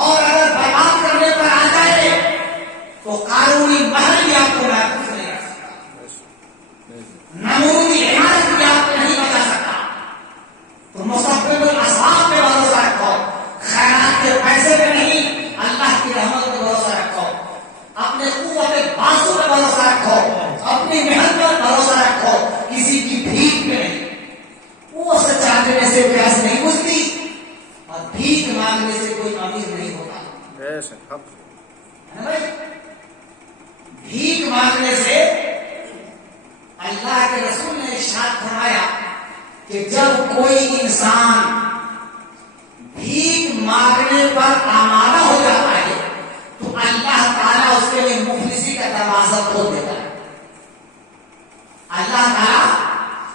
اور اگر برباد کرنے پر آ جائے تو قانونی محل بھی آپ کو محفوظ نہیں رکھ سکتا، نمودی عمارت بھی آپ کو نہیں بچا سکتا۔ تو مسبب الاسباب پہ بھروسہ رکھو، خیرات کے پیسے پہ نہیں، اللہ کی رحمت پہ بھروسہ رکھو، اپنے قوت بازو پہ بھروسہ رکھو، اپنی محنت پر بھروسہ رکھو، کسی کی بھیک پہ نہیں۔ وہ سچا دینے سے پیاس نہیں بجھتی اور بھیک مانگنے سے کوئی امیر نہیں ہوتا ہے بھائی۔ بھیک مانگنے سے اللہ کے رسول نے ارشاد فرمایا کہ جب کوئی انسان بھیک مانگنے پر آمادہ ہو جاتا ہے تو اللہ تعالیٰ اس کے لیے مفلسی کا دروازہ کھول دیتا ہے۔ اللہ تعالیٰ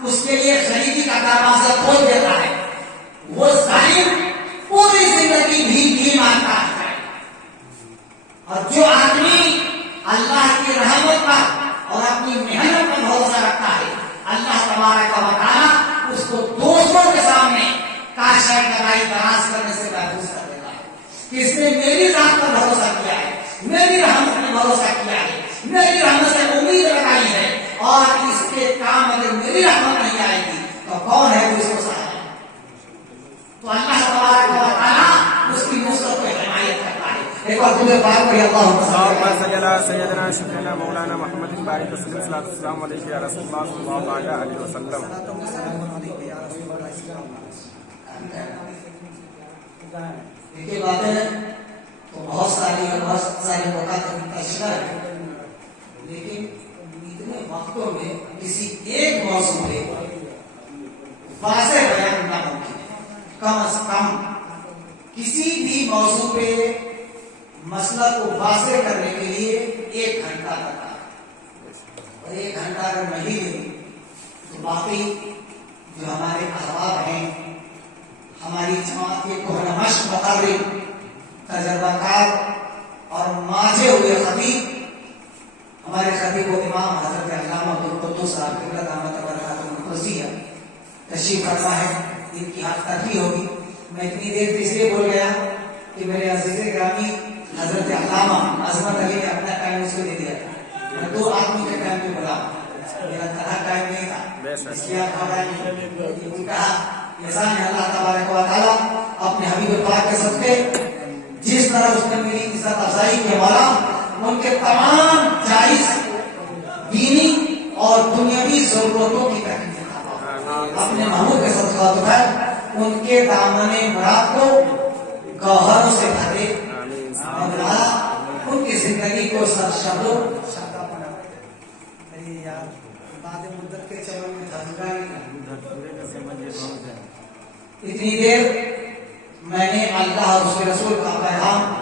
اس کے لیے غریبی کا دروازہ کھول دیتا ہے۔ وہ ظالم پوری زندگی بھیک ہی مانگتا ہے، اور جو آدمی اللہ کی رحمت پر اور اپنی محنت پر بھروسہ رکھتا ہے، اللہ تبارک و تعالیٰ اس کو دوستوں کے سامنے کاشر کرائی دراز کرنے سے محفوظ کر دیتا ہے کہ اس نے میری ذات پر بھروسہ کیا ہے، میری رحمت پر بھروسہ کیا ہے، میری رحمت سے امید لگائی ہے، اور اس کے کام اگر میری رحمت نہیں آئے گی تو کون ہے وہ اس کو سہائے؟ تو اللہ تبارک و تعالیٰ اس کی نصرت کو حمایت کرتا ہے۔ ایک اور دوسرے بات پر اللہم صلی اللہ سیدنا شفیعنا مولانا محمد بارک وسلم صلی اللہ السلام علیہ یا رسول اللہ صلی اللہ علیہ وسلم۔ دیکھیے باتیں تو بہت ساری موقع کا شکر ہے، لیکن اتنے وقتوں میں کسی ایک موضوع پہ واضح بیان نہ ممکن ہے۔ کم از کم کسی بھی موضوع پہ مسئلہ کو واضح کرنے کے لیے 1 گھنٹہ لگتا ہے، اور 1 گھنٹہ اگر نہیں ہوئی تو باقی جو ہمارے احباب ہیں، ہماری جماعت کے کوہنمش مقرر، تجربہ کار اور ماجے ہوئے خطیب، ہمارے خطیب و امام حضرت علامہ عبدالقدوس صاحب قبلہ دامت برکاتہ القدسیہ تشریف فرما ہے، ان کی ہاتھ ترقی ہوگی۔ میں اتنی دیر اس لیے بول گیا کہ میرے عزیز گرامی حضرت علامہ عظمت علی نے اپنا ٹائم اس کو دے دیا تھا، میں 2 آدمی کے ٹائم پہ بولا، میرا طرح ٹائم نہیں تھا، اس لیے آپ گھبرائیں۔ ان کا احسان ہے اللہ تبارک و تعالیٰ اپنے حبیب پاک کے صدقے جس طرح اس نے میری عزت افزائی کی، مولا ان کے تمام جائز دینی اور دنیاوی ضرورتوں کی تکمیل اپنے محبوب کے صدقہ تو ہے، ان کے دامن مراد کو گوہروں سے بھرے، ان کی زندگی کو سرشب و شادہ بنا دے۔ بعد مدت کے چمن میں دھنگا اتنی دیر میں نے اللہ اور اس کے رسول کا پیغام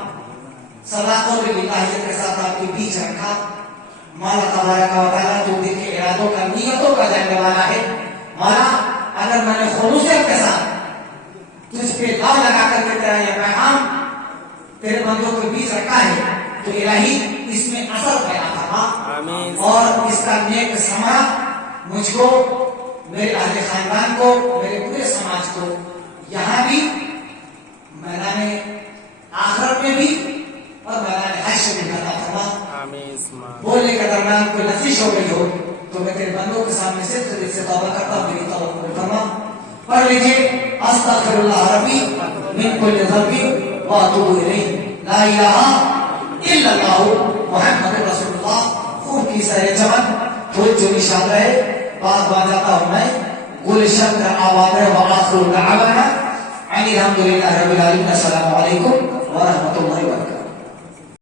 صداقت للہیت کے ساتھ آپ کے بیچ رکھا۔ مولا تبارک و تعالیٰ جو دل کے ارادوں کا نیتوں کا جاننے والا ہے، مولا اگر میں نے خلوصیت کے ساتھ تجھ پہ داؤ لگا کر کے تیرا یہ پیغام تیرے بندوں کے بیچ رکھا ہے تو الہی اس میں اثر پیدا فرما، اور اس کا نیک ثمرہ مجھ کو، میرے اہل خاندان کو، میرے پورے سماج کو یہاں بھی، میدان آخرت میں بھی اور میدان حشر میں عطا فرما۔ بولنے کے درمیان کوئی لفظ ہو گئی ہو تو میں تیرے بندوں کے سامنے صرف دل سے توبہ کرتا ہوں، میری توبہ قبول فرما۔ پڑھ لیجیے استغفر اللہ ربی من کل ذنب واتوب الیہ، لا الہ الا اللہ محمد رسول اللہ۔ خوب کی سیر چمن پھول چوری شاد رہے، بات جاتا ہوں میں گلشن کا آباد ہے، وآخر دعوانا ان الحمدللہ رب العالمین۔ السلام علیکم ورحمۃ اللہ۔